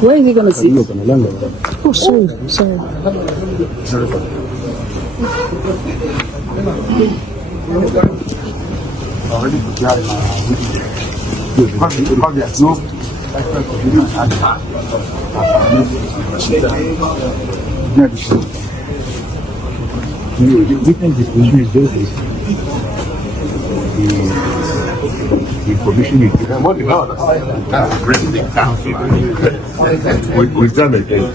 Where is he going to sit? Oh, sorry. The information you give them, what the hell? That's aggressive council. We've done it again.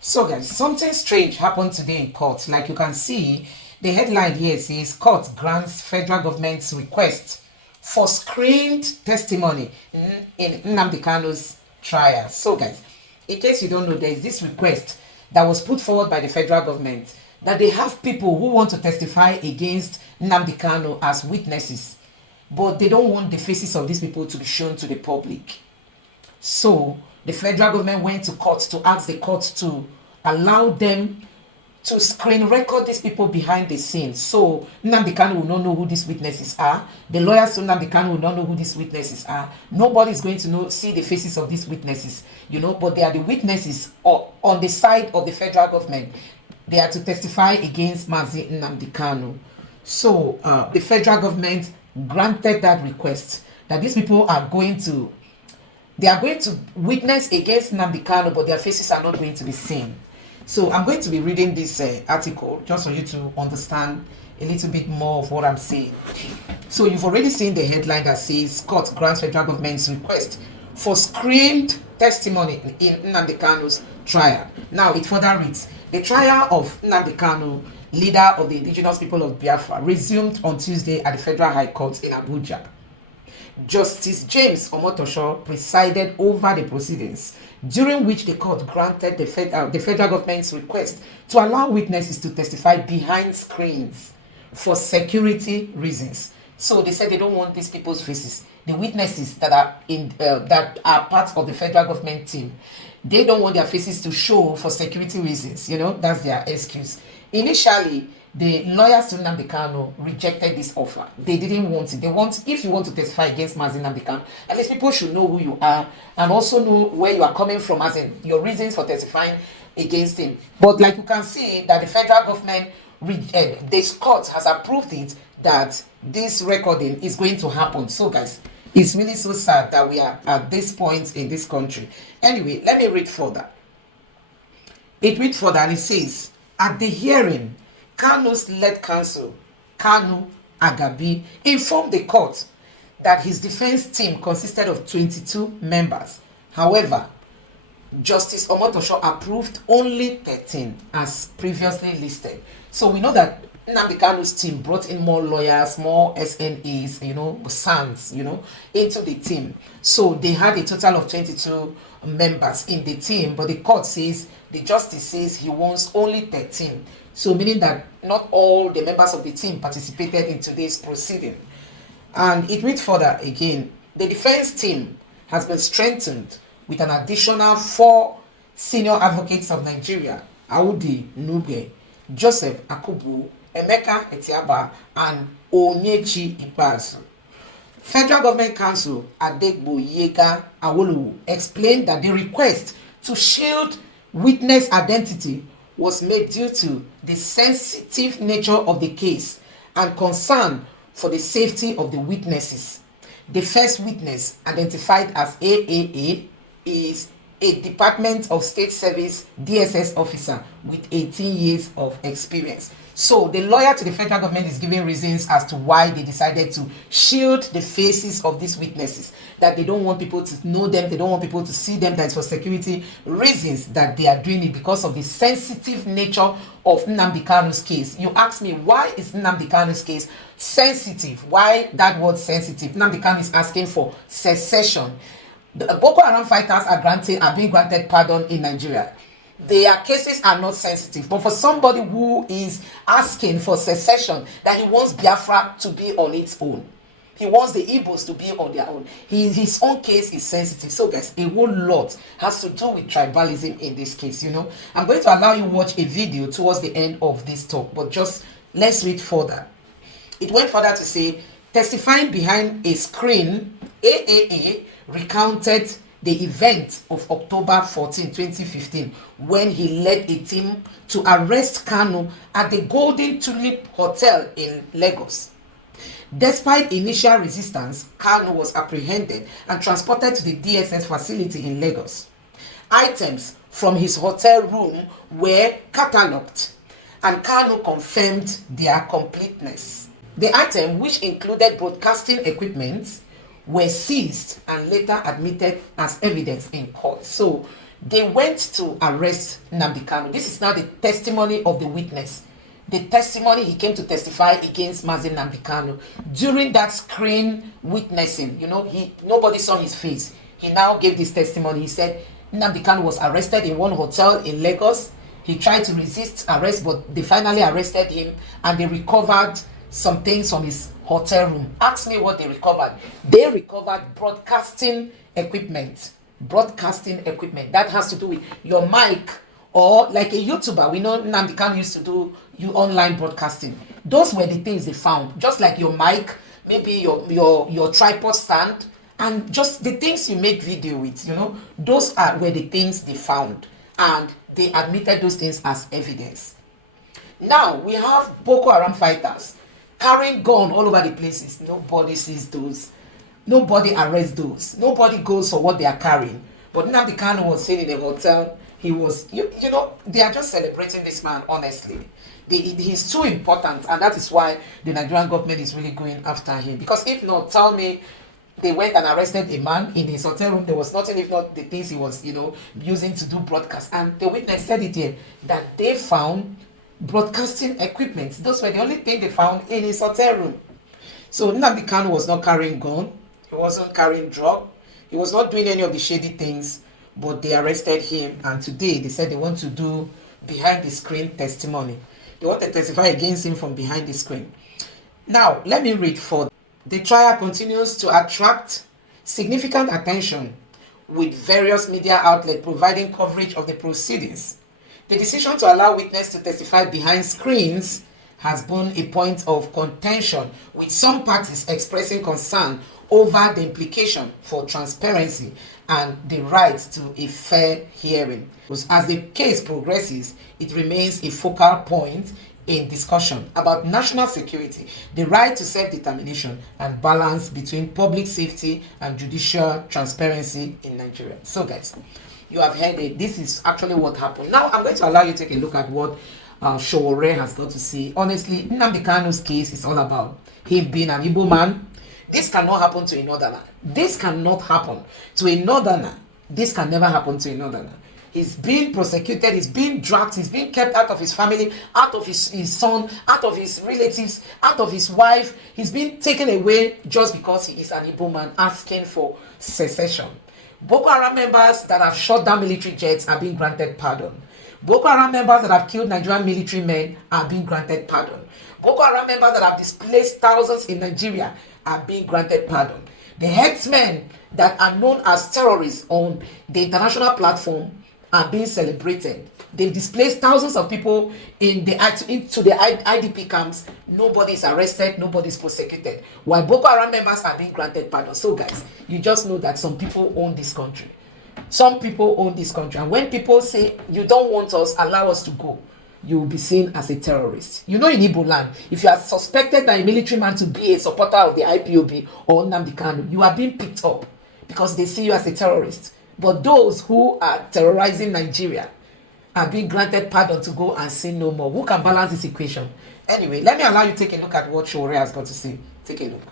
So guys, something strange happened today in court. Like you can see, the headline here says court grants federal government's request for screened testimony in Nnamdi Kanu's trial. So guys, in case you don't know, there is this request that was put forward by the federal government that they have people who want to testify against Nnamdi Kanu as witnesses, but they don't want the faces of these people to be shown to the public. So the federal government went to court to ask the court to allow them to screen record these people behind the scenes. So Nnamdi Kanu will not know who these witnesses are. The lawyers to Nnamdi Kanu will not know who these witnesses are. Nobody is going to see the faces of these witnesses, but they are the witnesses on the side of the federal government. They are to testify against Mazi Nnamdi Kanu. So the federal government granted that request, that these people are going to witness against Nnamdi Kanu, but their faces are not going to be seen. So I'm going to be reading this article just for you to understand a little bit more of what I'm saying. So you've already seen the headline that says court grants federal government's request for screened testimony in Nnamdi Kanu's trial. Now it further reads, the trial of Nnamdi Kanu, leader of the indigenous people of Biafra, resumed on Tuesday at the Federal High Court in Abuja. Justice James Omotosho presided over the proceedings, during which the court granted the federal government's request to allow witnesses to testify behind screens for security reasons. So they said they don't want these people's faces. The witnesses that are part of the federal government team, they don't want their faces to show for security reasons. That's their excuse. Initially, the lawyers to Nnamdi Kanu rejected this offer. They didn't want it. They want, if you want to testify against Mazi Nnamdi Kanu, at least people should know who you are and also know where you are coming from, as in your reasons for testifying against him. But like you can see that the federal government, this court has approved it, that this recording is going to happen. So guys, it's really so sad that we are at this point in this country. Anyway, let me read further. It reads further and it says, at the hearing, Kanu's lead counsel, Kanu Agabi, informed the court that his defense team consisted of 22 members. However, Justice Omotosho approved only 13 as previously listed. So we know that Nnamdi Kanu's team brought in more lawyers, more SNAs, SANs, into the team. So they had a total of 22 members in the team, but the court says, the justice says he wants only 13. So meaning that not all the members of the team participated in today's proceeding. And it reads further again, the defense team has been strengthened with an additional 4 senior advocates of Nigeria, Audi Nuge, Joseph Akubu, Emeka Etiaba, and Onyechi Ibazu. Federal Government Counsel Adegbo Yega Awolu explained that the request to shield witness identity was made due to the sensitive nature of the case and concern for the safety of the witnesses. The first witness, identified as AAA, is a Department of State Service DSS officer with 18 years of experience. So the lawyer to the federal government is giving reasons as to why they decided to shield the faces of these witnesses, that they don't want people to know them, they don't want people to see them, that it's for security reasons that they are doing it, because of the sensitive nature of Nnamdi Kanu's case. You ask me, why is Nnamdi Kanu's case sensitive? Why that word sensitive? Nnamdi Kanu is asking for secession. The Boko Haram fighters are being granted pardon in Nigeria. Their cases are not sensitive, but for somebody who is asking for secession, that he wants Biafra to be on its own, he wants the Igbos to be on their own, his own case is sensitive. So guys, a whole lot has to do with tribalism in this case. You know, I'm going to allow you watch a video towards the end of this talk, but just let's read further. It went further to say, testifying behind a screen, AAA recounted the event of October 14, 2015, when he led a team to arrest Kanu at the Golden Tulip Hotel in Lagos. Despite initial resistance, Kanu was apprehended and transported to the DSS facility in Lagos. Items from his hotel room were catalogued, and Kanu confirmed their completeness. The item, which included broadcasting equipment, were seized and later admitted as evidence in court. So they went to arrest Nnamdi Kanu. This is now the testimony of the witness. The testimony he came to testify against Mazi Nnamdi Kanu. During that screen witnessing, you know, nobody saw his face. He now gave this testimony. He said Nnamdi Kanu was arrested in one hotel in Lagos. He tried to resist arrest, but they finally arrested him, and they recovered some things from his hotel room. Ask me what they recovered. They recovered broadcasting equipment. Broadcasting equipment. That has to do with your mic, or like a YouTuber. We know Nnamdi Kanu used to do online broadcasting. Those were the things they found. Just like your mic, maybe your tripod stand, and just the things you make video with, you know, those were the things they found. And they admitted those things as evidence. Now we have Boko Haram fighters carrying gun all over the places. Nobody sees those. Nobody arrests those. Nobody goes for what they are carrying. But Nnamdi Kanu was sitting in a hotel. He was, you know, they are just celebrating this man, honestly. He's too important, and that is why the Nigerian government is really going after him. Because if not, tell me, they went and arrested a man in his hotel room. There was nothing if not the things he was, you know, using to do broadcast. And the witness said it here, that they found broadcasting equipment. Those were the only thing they found in his hotel room. So Nnamdi Kanu was not carrying gun. He wasn't carrying drug. He was not doing any of the shady things. But they arrested him, and today they said they want to do behind the screen testimony. They want to testify against him from behind the screen. Now, let me read further. The trial continues to attract significant attention, with various media outlets providing coverage of the proceedings. The decision to allow witnesses to testify behind screens has been a point of contention, with some parties expressing concern over the implication for transparency and the right to a fair hearing. As the case progresses, it remains a focal point in discussion about national security, the right to self-determination, and balance between public safety and judicial transparency in Nigeria. So guys, you have heard it. This is actually what happened. Now I'm going to allow you to take a look at what Showore has got to say. Honestly, Nnamdi Kanu's case is all about him being an Igbo man. This cannot happen to a northerner. This cannot happen to a northerner. This can never happen to a northerner. He's being prosecuted, he's being dragged, he's being kept out of his family, out of his son, out of his relatives, out of his wife. He's being taken away just because he is an Igbo man asking for secession. Boko Haram members that have shot down military jets are being granted pardon. Boko Haram members that have killed Nigerian military men are being granted pardon. Boko Haram members that have displaced thousands in Nigeria are being granted pardon. The headsmen that are known as terrorists on the international platform are being celebrated. They've displaced thousands of people into the IDP camps. Nobody is arrested, nobody is prosecuted, while Boko Haram members are being granted pardon. So guys, you just know that some people own this country. Some people own this country, and when people say you don't want us, allow us to go, you will be seen as a terrorist. You know, in Igbo land, if you are suspected by a military man to be a supporter of the IPOB or Nnamdi Kanu, you are being picked up because they see you as a terrorist. But those who are terrorizing Nigeria, are being granted pardon to go and sin no more. Who can balance this equation? Anyway, let me allow you to take a look at what Shore has got to say. Take a look.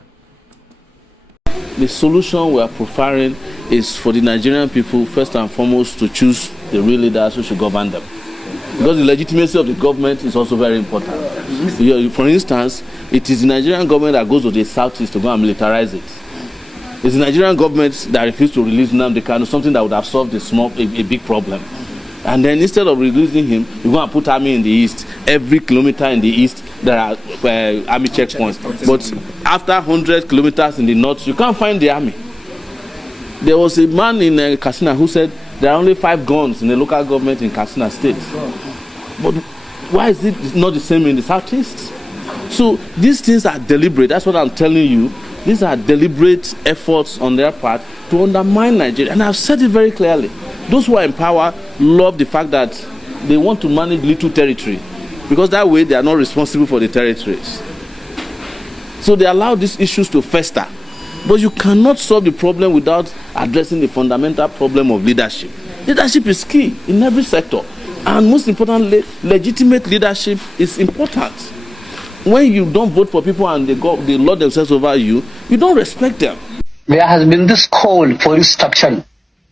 The solution we are profiling is for the Nigerian people, first and foremost, to choose the real leaders who should govern them. Because the legitimacy of the government is also very important. For instance, it is the Nigerian government that goes to the southeast to go and militarize it. It's the Nigerian government that refused to release Nnamdi Kanu, something that would have solved a big problem. And then instead of releasing him, you go and put army in the east. Every kilometer in the east, there are army checkpoints. But after 100 kilometers in the north, you can't find the army. There was a man in Katsina who said there are only 5 guns in the local government in Katsina state. But why is it not the same in the southeast? So these things are deliberate. That's what I'm telling you. These are deliberate efforts on their part to undermine Nigeria. And I've said it very clearly. Those who are in power love the fact that they want to manage little territory, because that way they are not responsible for the territories. So they allow these issues to fester. But you cannot solve the problem without addressing the fundamental problem of leadership. Leadership is key in every sector. And most importantly, legitimate leadership is important. When you don't vote for people and they lord themselves over you, you don't respect them. There has been this call for restructuring.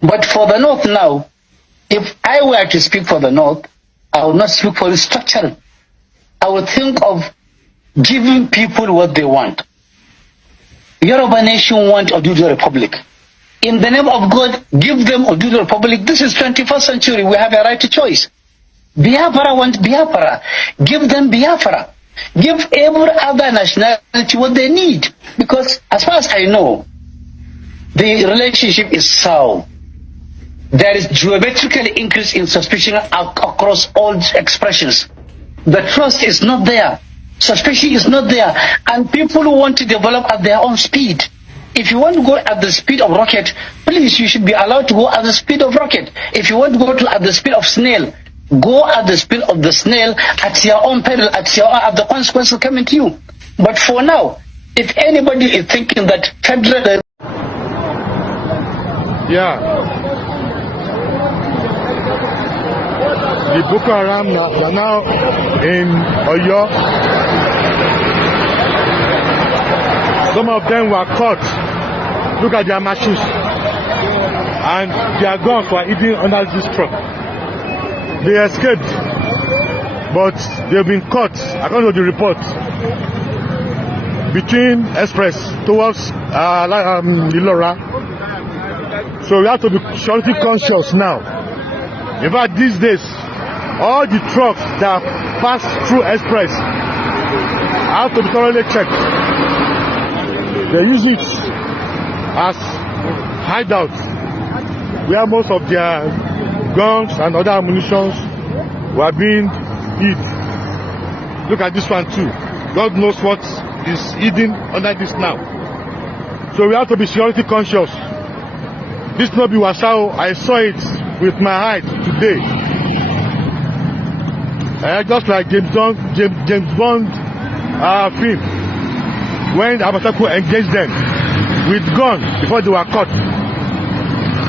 But for the North now, if I were to speak for the North, I would not speak for restructuring. I would think of giving people what they want. Yoruba nation want Oduduwa Republic. In the name of God, give them Oduduwa Republic. This is 21st century. We have a right to choice. Biafra want Biafra. Give them Biafra. Give every other nationality what they need. Because as far as I know, the relationship is sound. There is geometrical increase in suspicion across all expressions. The trust is not there. Suspicion is not there. And people who want to develop at their own speed. If you want to go at the speed of rocket, please, you should be allowed to go at the speed of rocket. If you want to go at the speed of snail, go at the speed of the snail at your own peril, at the consequences coming to you. But for now, if anybody is thinking that federal... The Boko Haram are now in Oyo. Some of them were caught. Look at their machines. And their guns were hidden under this truck. They escaped, but they've been caught, according to the report, between Express towards Ilora. So we have to be security conscious now. In fact, these days, all the trucks that pass through Express have to be thoroughly checked. They use it as hideouts, where most of their guns and other ammunitions were being hid. Look at this one too. God knows what is hidden under this now. So we have to be security conscious. This no be Wasao. I saw it with my eyes today. Just like James Bond film, when Abasaku engaged them with guns before they were caught,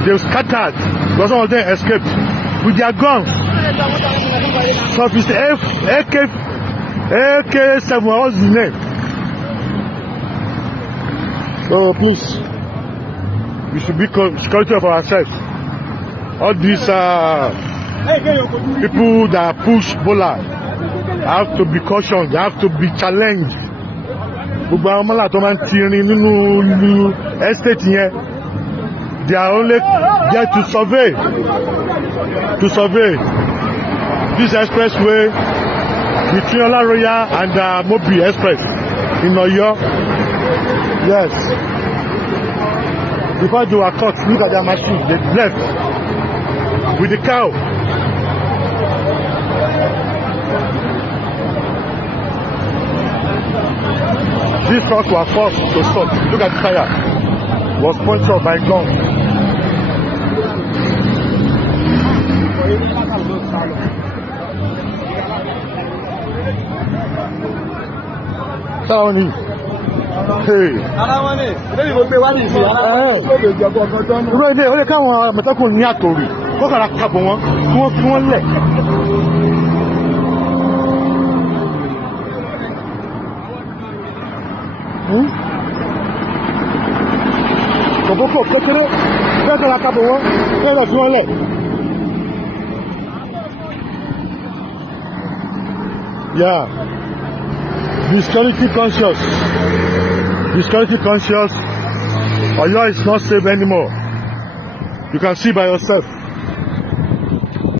they were scattered because some of them escaped with their guns. So if it's AK-7, what's the name? So please, we should be security of ourselves. All these people that push Bola have to be cautioned, they have to be challenged. They are only there to survey this expressway between Ola Royal and Mobi Express in Oyo. Yes. Before they were caught, look at their machine, they left with the cow. These trucks were forced to stop. Look at the tire. It was punctured by gun. Hey. kó kàrà kábọ̀ wọn kí wọ́n fi wọ́n lẹ̀. kòbókò kékeré kó kàrà kábọ̀ wọn kí wọ́n fi wọ́n lẹ̀. Yeah, be security conscious. Be security conscious. Oyo is not safe anymore. You can see by yourself.